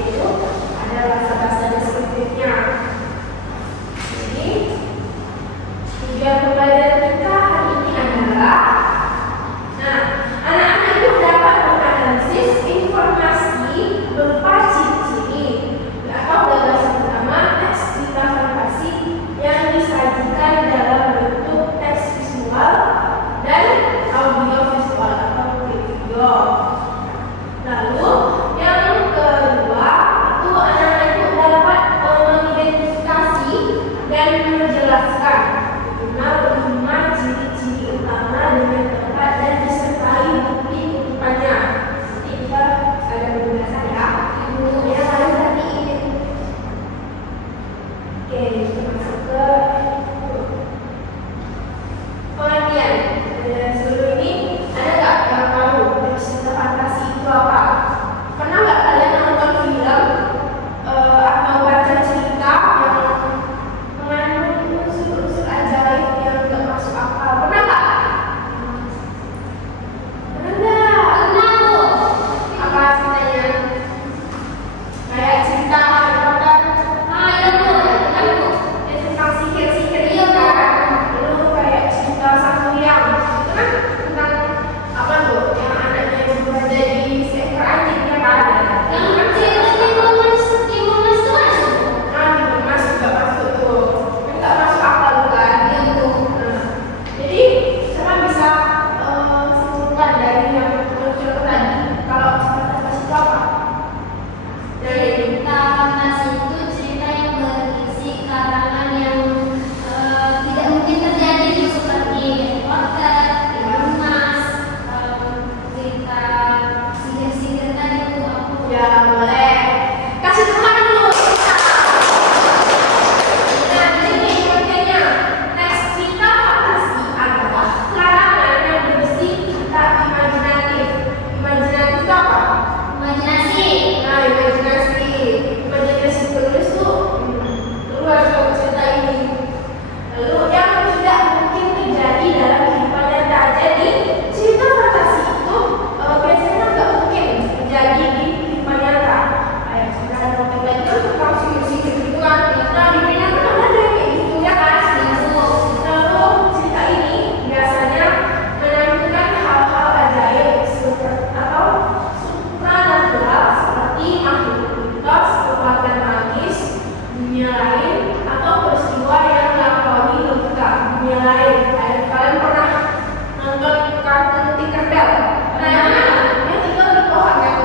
itu ada bahasa-bahasa deskriptifnya. Jadi tujuan pembelajaran kita hari ini adalah, anak-anak itu dapat menganalisis informasi berupa ciri-ciri atau gagasan utama teks cerita fantasi yang disajikan dalam bentuk teks visual dan audio visual atau video. Lalu yang kedua itu anak-anak itu dapat mengidentifikasi dan menjelaskan lima ciri-ciri utama dengan tepat dan disertai bukti kutipannya. Nanti kita ada penjelasan ya. Ya lalu tadi ini. Oke, kita masuk ke pengertian. Sebelum ini ada nggak yang tahu cerita fantasi itu apa? Pernah nggak kalian nonton film atau baca cerita yang mengandung unsur-unsur ajaib yang nggak masuk akal? Pernah nggak? Pernah nggak? Pernah Bu. Apa ceritanya? Kayak cerita Harry Potter. Iya Bu, kan Bu. Ya, tentang sihir-sihir itu kan. Lalu kayak cerita satu yang itu kan tentang apa tuh? Yang anaknya yang berubah jadi seekor anjing ya kan? Yang kan timun mas tuh masuk. Timun mas juga masuk tuh. Kan nggak masuk akal kan? Gitu. Jadi sama bisa simpulkan dari yang muncul tadi. Kalau cerita fantasi itu apa? Cerita fantasi itu cerita yang berisi karangan yang tidak mungkin terjadi, seperti Potter, Timun Mas, cerita sihir-sihir tadi itu aku. Ya boleh. Kasih tepuk tangan dulu. Nah, jadi pengertiannya teks cerita fantasi adalah karangan yang berisi kata imajinatif. Imajinatif itu apa? Imajinasi. Nah, imajinasi penulis tuh keluar dari cerita ini. Lalu yang tidak mungkin terjadi dalam kehidupan nyata. Jadi cerita fantasi itu biasanya nggak mungkin terjadi di kehidupan nyata. Kayak cerita yang tadi kan tentang sihir-sihir gitu kan. Nah, di dunia kan ada yang kayak gitu ya kan. Lalu cerita ini biasanya menampilkan hal-hal ajaib atau supranatural seperti makhluk mitos, kekuatan magis, dunia lain, atau peristiwa yang melampaui logika dunia lain. Kalian pernah nonton kartun Tinkerbell? Nah, yang mana? Yang tinggal di pohon kan?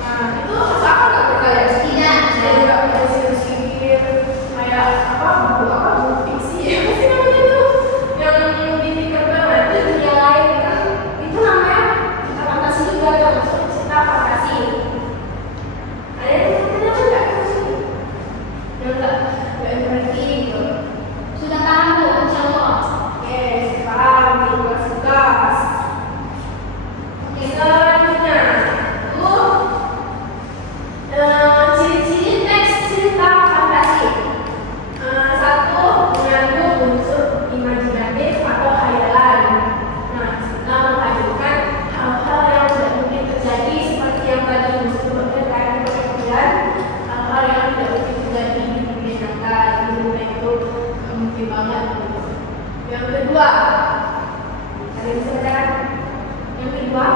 Nah, itu masuk akal nggak buat kalian? Tidak. Jadi nggak punya sihir-sihir kayak buku fiksi apa sih namanya tuh? Yang di Tinkerbell nah, itu dunia lain kan? Itu namanya cerita fantasi juga tuh, masuk cerita fantasi. Ada yang ternyata nggak ke sini? Yang nggak berarti gitu. Sudah paham Bu, insya Allah. Oke, paham nih tugas. Oke, selanjutnya ciri-ciri teks cerita fantasi. Satu, mengandung unsur imajinatif atau khayalan. Nah, kita menghadirkan hal-hal yang tidak mungkin terjadi seperti yang tadi disebutkan kayak kemudian hal-hal yang tidak mungkin terjadi di dunia nyata. Di dunia itu nggak mungkin banget. Yang kedua, kalian bisa bacakan? Yang kedua,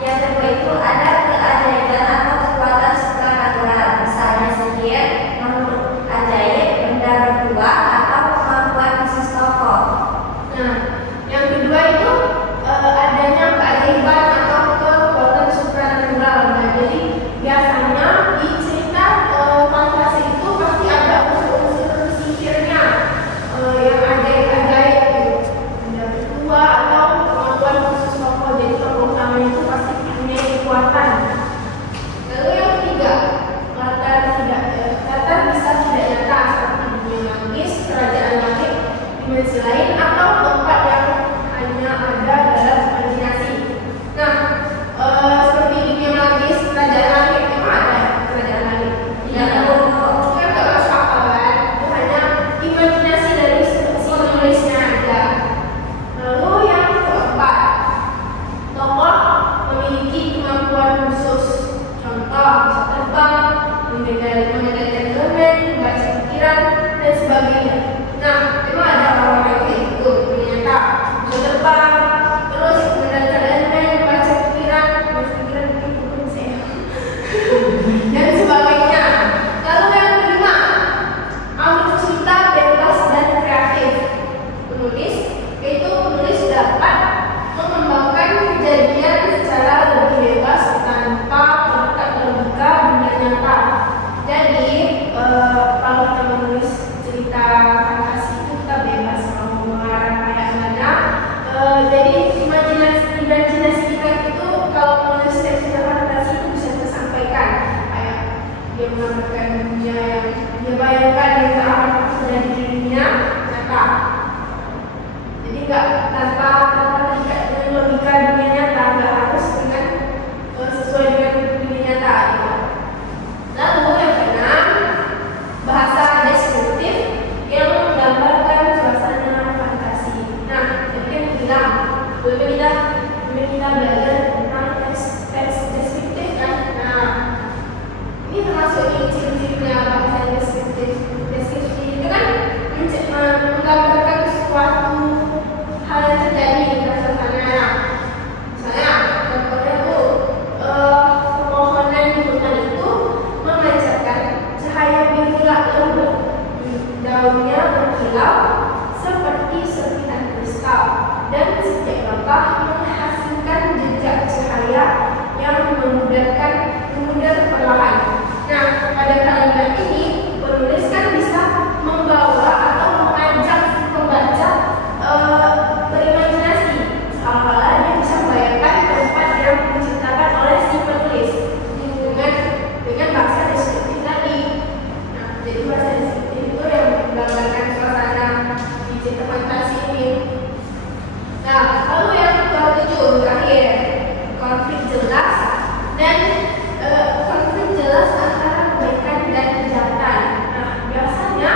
Yang kedua itu ada keajaiban atau kekuatan supranatural, misalnya sihir, makhluk ajaib, benda berdua, atau kemampuan khusus tokoh. Nah, yang kedua itu adanya keajaiban atau kekuatan supranatural. Nah, jadi biasanya di cerita fantasi itu pasti ada unsur menggambarkan dunia yang dia bayangkan yang tak akan terjadi di dunia nyata. Jadi nggak tanpa terikat dengan logika dunia nyata, nggak harus dengan sesuai dengan dunia nyata. Gitu. Lalu yang keenam, bahasa deskriptif yang menggambarkan suasana fantasi. Nah, jadi kan bilang, dulu kita belajar tentang teks deskriptif kan. Nah, ini termasuk ini ciri-cirinya bahasa deskriptif. Deskriptif itu kan menggambarkan sesuatu hal yang terjadi di suasana. Misalnya, contohnya tuh pepohonan di hutan itu memancarkan cahaya biru lembut. Daunnya berkilau seperti serpihan kristal dan setiap langkah menghasilkan jejak cahaya yang memudar perlahan. Nah, pada kalimat ini penulis kan bisa membawa atau mengajak pembaca berimajinasi, seolah-olah dia bisa membayangkan tempat yang diciptakan oleh si penulis dengan bahasa deskriptif tadi. Nah, jadi bahasa deskriptif itu yang menggambarkan suasana di cerita fantasi ini. Nah, lalu yang ketujuh terakhir, konflik jelas dan konflik jelas antara kebaikan dan kejahatan. Nah, biasanya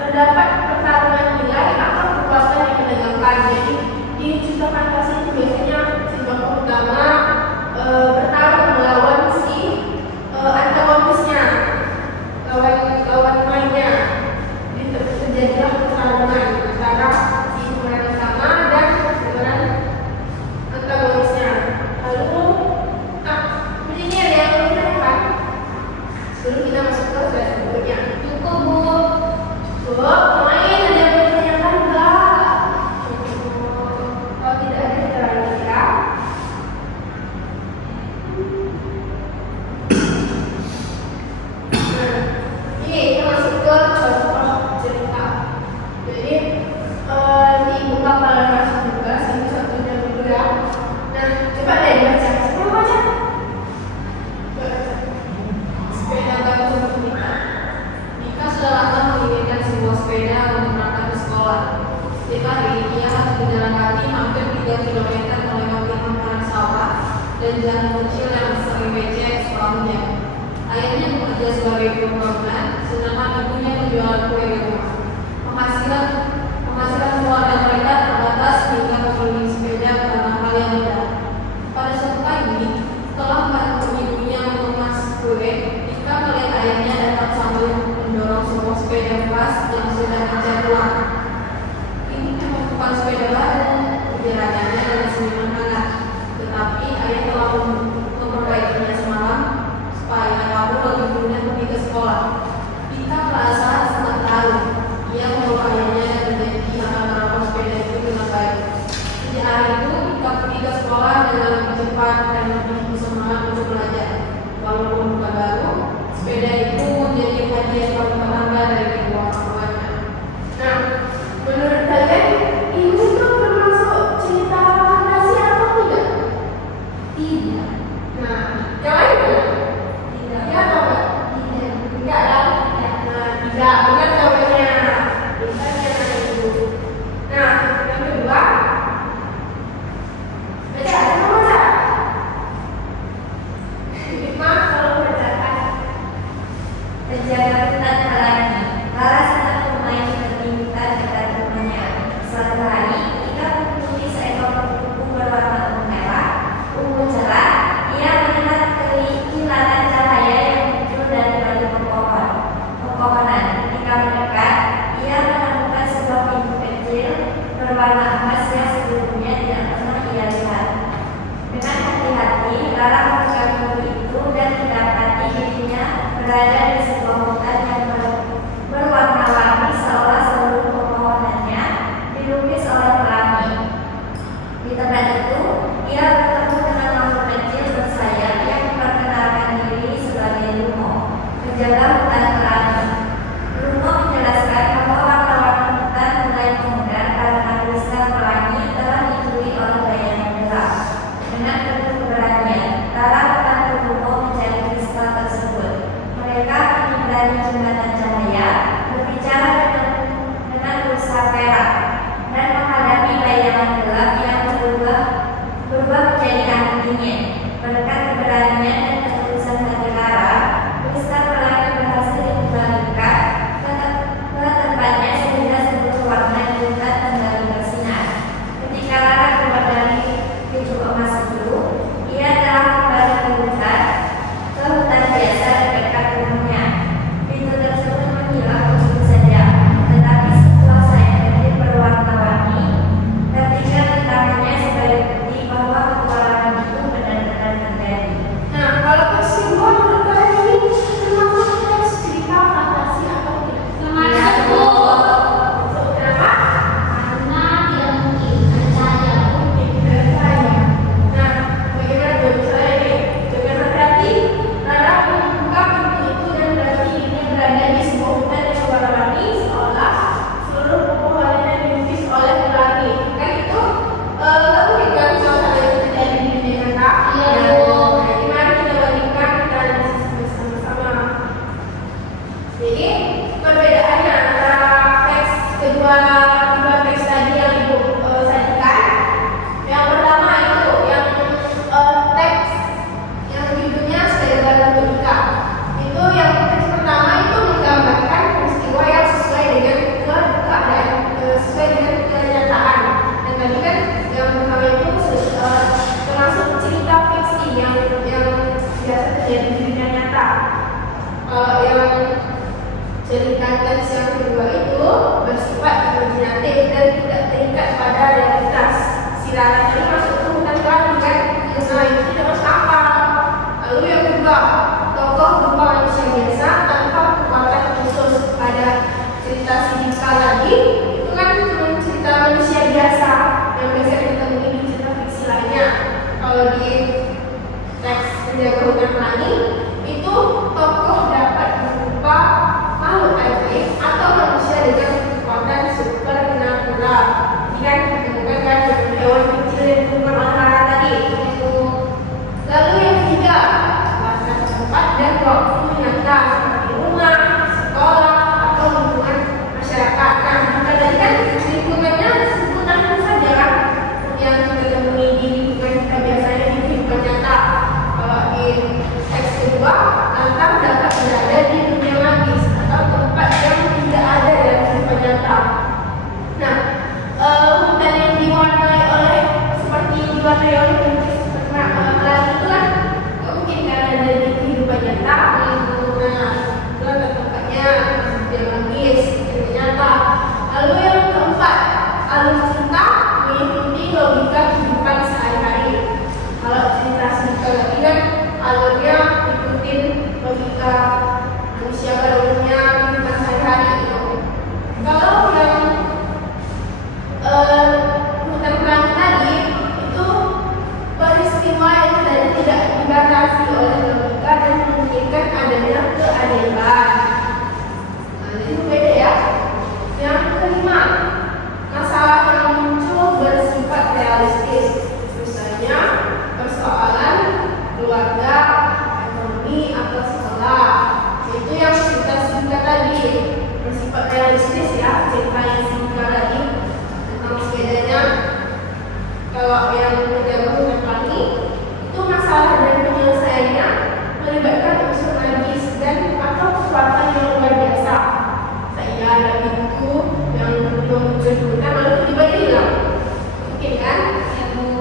terdapat pertarungan nilai atau kekuatan yang menegangkan. Jadi di cerita fantasi itu biasanya si tokoh utama bertarung melawan si antagonisnya, lawan mainnya. Jadi terjadilah pertarungan antara si pemeran utama dan pemeran antagonisnya. Lalu, ini ada yang mau ditanyakan sebelum kita masuk ke slide berikutnya. Cukup, Bu. Cukup, main ada yang mau ditanyakan enggak? Kalau tidak ada kita lanjut ya. Nah, ini kita masuk ke contoh cerita. Jadi dibuka halaman 19, ini contohnya dulu ya. Nah, coba deh dibaca. Siapa yang baca? Sepeda gantung untuk Mika. Mika sudah lama menginginkan sebuah sepeda untuk berangkat ke sekolah. Setiap hari ia harus berjalan kaki hampir 3 km melewati hamparan sawah dan jalan kecil yang sering becek sekolahnya. Ayahnya bekerja sebagai buruh bangunan, sedangkan ibunya menjual kue di rumah. Penghasilan keluarga mereka terbatas hingga membeli sepeda karena hal yang mudah. Pada suatu pagi, setelah membantu ibunya mengemas kue, Mika melihat ayahnya datang sambil mendorong sebuah sepeda bekas yang sudah dicat ulang. Ini memang bukan sepeda baru, ujarnya dari senyuman hangat. Tetapi ayah telah memperbaikinya semalam supaya kamu bagi ibunya pergi ke sekolah. Mika merasa sangat haru. Ia memeluk ayahnya dan berjanji akan merawat sepeda itu dengan baik. Sejak hari itu, Mika pergi ke sekolah dengan lebih cepat dan lebih bersemangat untuk belajar. Walaupun bukan baru, sepeda itu menjadi hadiah paling berharga dari kedua orang tuanya. Nah, menurut kalian ini tuh termasuk cerita fantasi atau tidak? Tidak. Nah, yang lain kan? Tidak. Ya atau enggak? Tidak. Enggak kan? Nah, tidak. Benar jawabannya. Benar itu. Nah, yang kedua, baca, ada mau baca? Hikmah kalau membacakan. Penjaga hutan halangi. Lara senang bermain di hutan dekat rumahnya. Suatu hari, ketika mengikuti seekor kupu berwarna ungu merah, ungu cerah, ia melihat kilatan cahaya yang muncul dari balik pepohonan. Ketika mendekat, ia menemukan sebuah pintu kecil berwarna emas yang sebelumnya tidak pernah ia lihat. Dengan hati-hati, Lara membuka pintu itu dan mendapati dirinya berada di sebuah hutan yang berwarna-warni seolah seluruh pepohonannya dilukis oleh pelangi. Di tempat itu, ia bertemu dengan makhluk kecil bersayap yang memperkenalkan diri sebagai Lumo, penjaga hutan pelangi. Lumo menjelaskan bahwa warna-warni hutan mulai memudar karena kristal pelangi telah dicuri oleh bayangan gelap. Dengan penuh keberanian, Lara membantu Lumo mencari kristal tersebut. Mereka menanganinya. Berkat keberanian dan ketulusan hati Lara, Priska Pelangi berhasil dikembalikan ke tempatnya sehingga seluruh warna di hutan kembali bersinar. Ketika Lara keluar dari pintu emas itu, ia telah kembali ke hutan biasa dekat rumahnya. Pintu tersebut menghilang begitu saja, tetapi setelah saya menjadi berwarna-warni, ketika di tangannya sebagai bukti bahwa petualangan itu benar-benar terjadi. Nah, kalau kesimpulan menurut kalian ini termasuk teks cerita fantasi atau tidak? Termasuk. Kenapa? Karena tidak mungkin percaya. Nah, bagaimana dong misalnya ini? Dengan hati-hati, Rara membuka pintu itu dan berarti dirinya berada di sebuah hutan yang berwarna-warni seolah seluruh pepohonannya dilukis oleh pelangi. Kan itu nggak mungkin kan suasana itu terjadi di dunia nyata? Iya, Ya. Bu. Jadi mari kita bandingkan, kita analisis bersama-sama. Jadi perbedaannya antara teks kedua teks tadi yang Ibu sajikan. Yang pertama itu yang teks yang judulnya Segala Logika. Itu yang teks pertama itu menggambarkan peristiwa yang sesuai dengan keadaan, sesuai dengan kenyataan. Dan tadi kan yang pertama itu termasuk cerita fiksi yang biasa terjadi di dunia nyata. Yang cerita teks yang kedua itu bersifat imajinatif dan tidak terikat pada realitas. Si Rara tadi masuk ke hutan pelangi kan? Nah, itu tidak masuk akal. Lalu yang kedua, tokoh berupa manusia biasa tanpa kekuatan khusus. Pada cerita si Dika lagi, itu kan cuma cerita manusia biasa yang biasa ditemui di cerita fiksi lainnya. Kalau di teks Penjaga Hutan Pelangi, itu tokoh dapat berupa makhluk ajaib atau manusia dengan kekuatan supernatural. Ini kan ditemukan kan hewan kecil yang ditemukan oleh Rara tadi. Lalu yang ketiga, bahasa tempat dan waktu nyata seperti rumah, sekolah, atau lingkungan masyarakat. Nah, maka tadi kan lingkungannya sebutan saja kan yang kita temui di lingkungan kita biasanya di kehidupan nyata. Kalau di teks kedua, lantar dapat berada di dunia magis atau tempat yang tidak ada dalam kehidupan nyata. Nah, hutan yang diwarnai oleh seperti diwarnai oleh pelangi itu kan nggak mungkin kan ada di kehidupan nyata. Nah, itu ada tempatnya yang magis, yang nyata. Lalu yang keempat, alur cerita mengikuti logika kehidupan sehari-hari. Kalau cerita cerita lagi kan alurnya ikutin logika manusia pada umumnya kehidupan sehari-hari gitu. Kalau yang hutan pelangi tadi itu peristiwa yang tadi tidak dibatasi oleh logika dan memungkinkan adanya keajaiban. Nah, ini beda ya. Yang kelima, masalah yang muncul bersifat realistis, misalnya persoalan keluarga, ekonomi, atau sekolah. Itu yang kita singkat tadi, bersifat realistis ya, cerita yang singkat tadi tentang sepedanya. Kalau yang Penjaga Hutan Pelangi itu masalah dan penyelesaiannya melibatkan unsur magis dan atau kekuatan yang luar biasa. Saya ada pintu yang muncul di hutan lalu tiba-tiba hilang. Mungkin kan? Ya, Bu.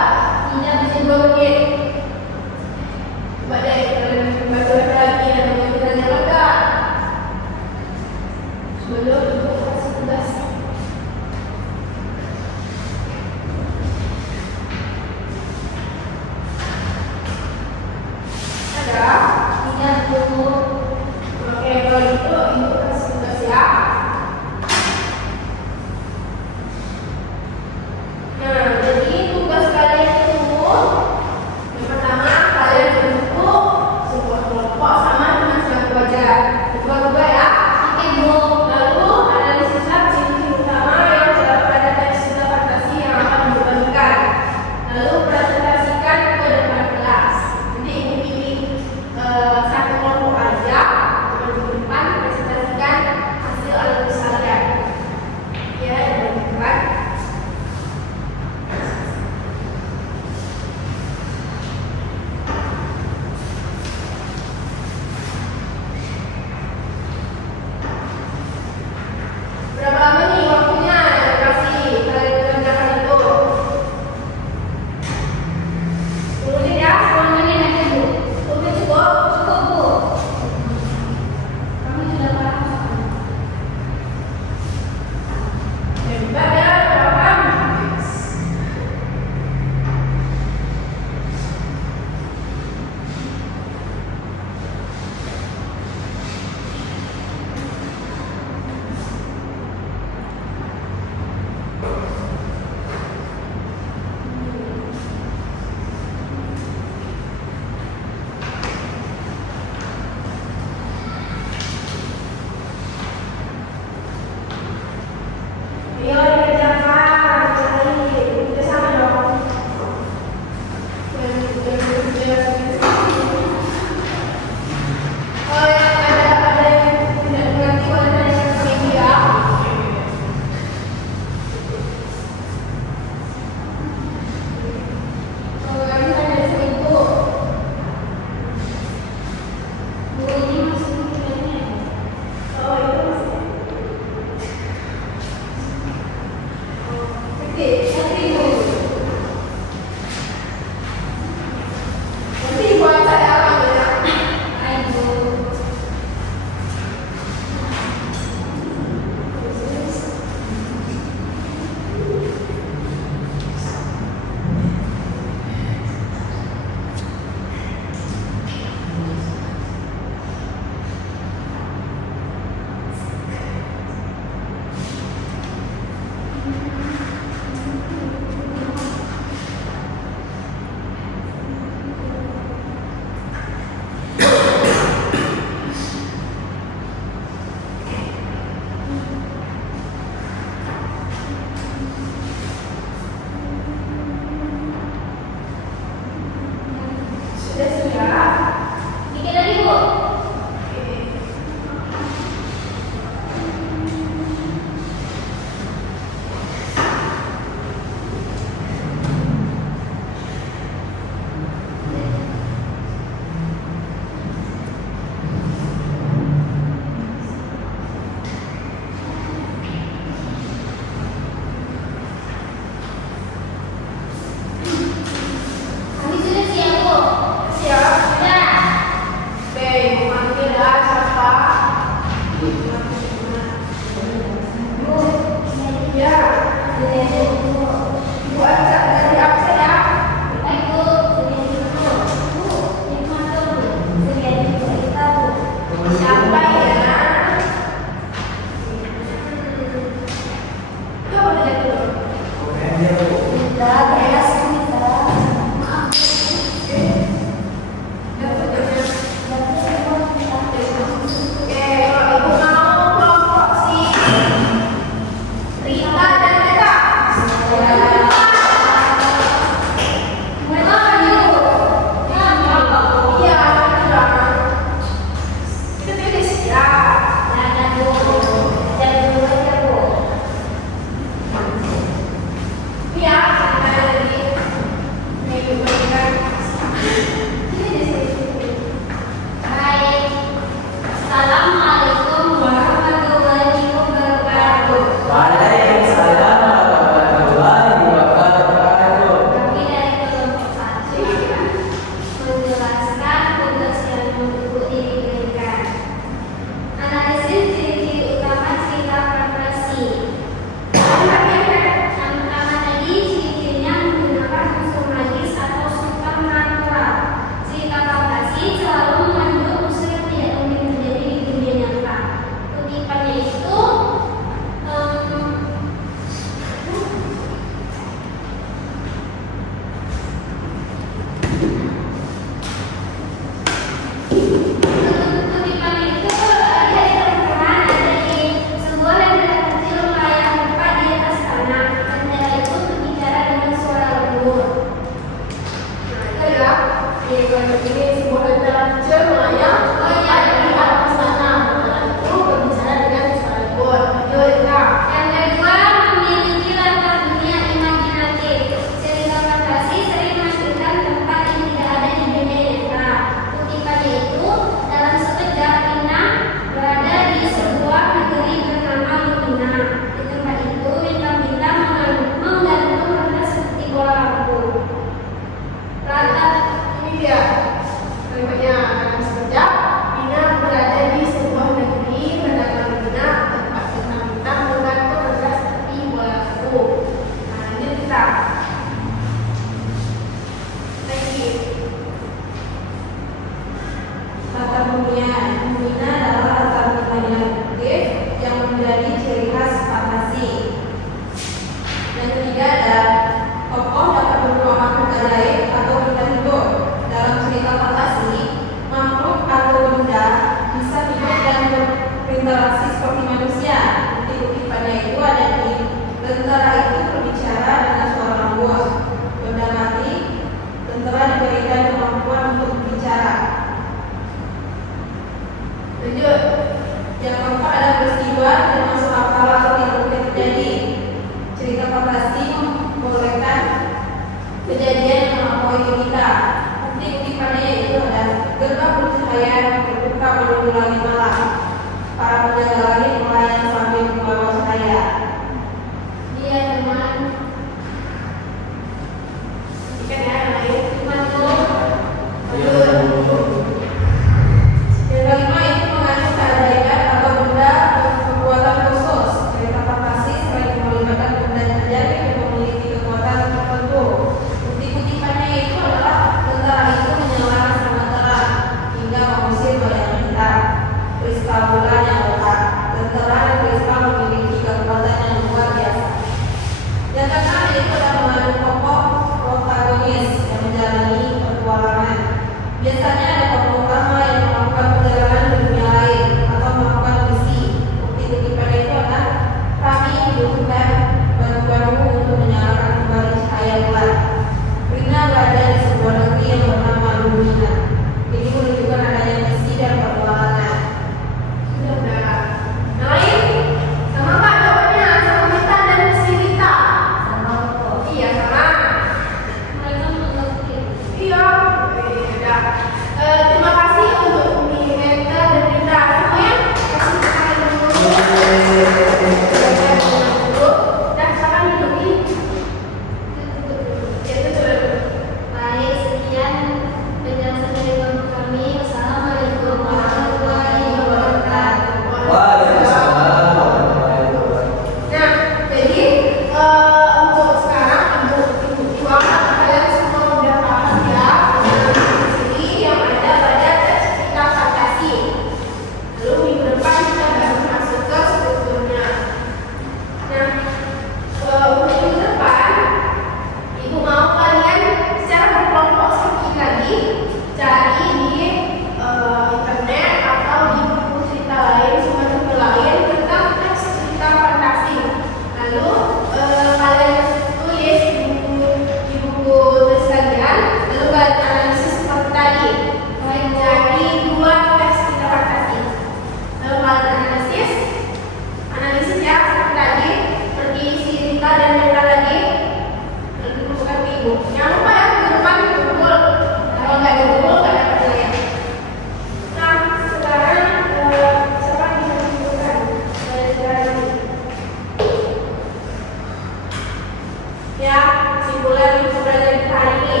kesimpulan untuk pelajaran kita hari ini.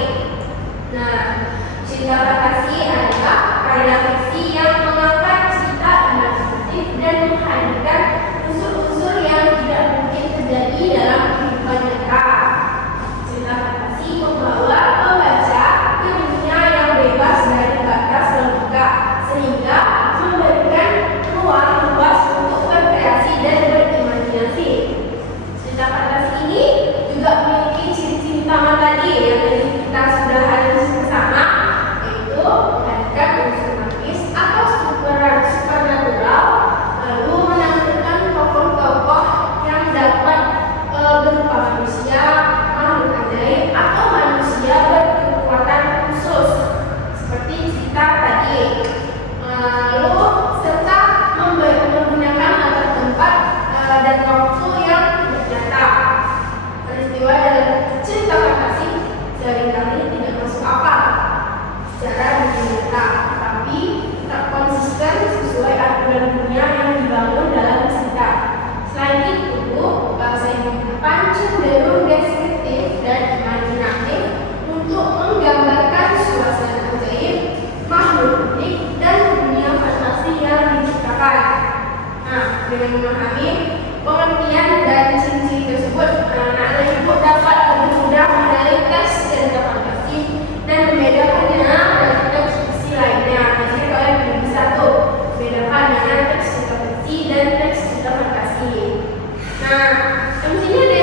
Nah, cerita fantasi adalah karya fiksi yang mengangkat cerita imajinatif dan menghadirkan unsur-unsur yang tidak mungkin terjadi dalam kehidupan nyata. Cerita fantasi membawa pembaca ke dunia yang bebas dari batas logika, sehingga memberikan ruang luas untuk berkreasi dan berimajinasi. Cerita fantasi ini juga memiliki ciri-ciri utama tadi yang tadi kita sudah hadis bersama, yaitu menghadirkan unsur magis atau supernatural, lalu menampilkan tokoh-tokoh yang dapat berupa manusia, makhluk ajaib, atau manusia berkekuatan khusus seperti cerita tadi. Lalu serta menggunakan latar tempat dan waktu yang nyata. Peristiwa dalam cerita fantasi seringkali tidak masuk akal secara nyata, tapi tak konsisten sesuai aturan dunia yang dibangun dalam cerita. Selain itu, bahasa yang digunakan cenderung deskriptif dan imajinatif untuk menggambarkan suasana ajaib, makhluk unik, dan dunia fantasi yang diciptakan. Nah, dengan memahami pengertian dan ciri-ciri tersebut, anak dan ibu dapat lebih mudah mengenali teks cerita fantasi dan membedakannya dari teks fiksi lainnya. Jadi kalian bisa tuh bedakan dengan teks cerita fiksi dan teks cerita fantasi. Nah, di sini ada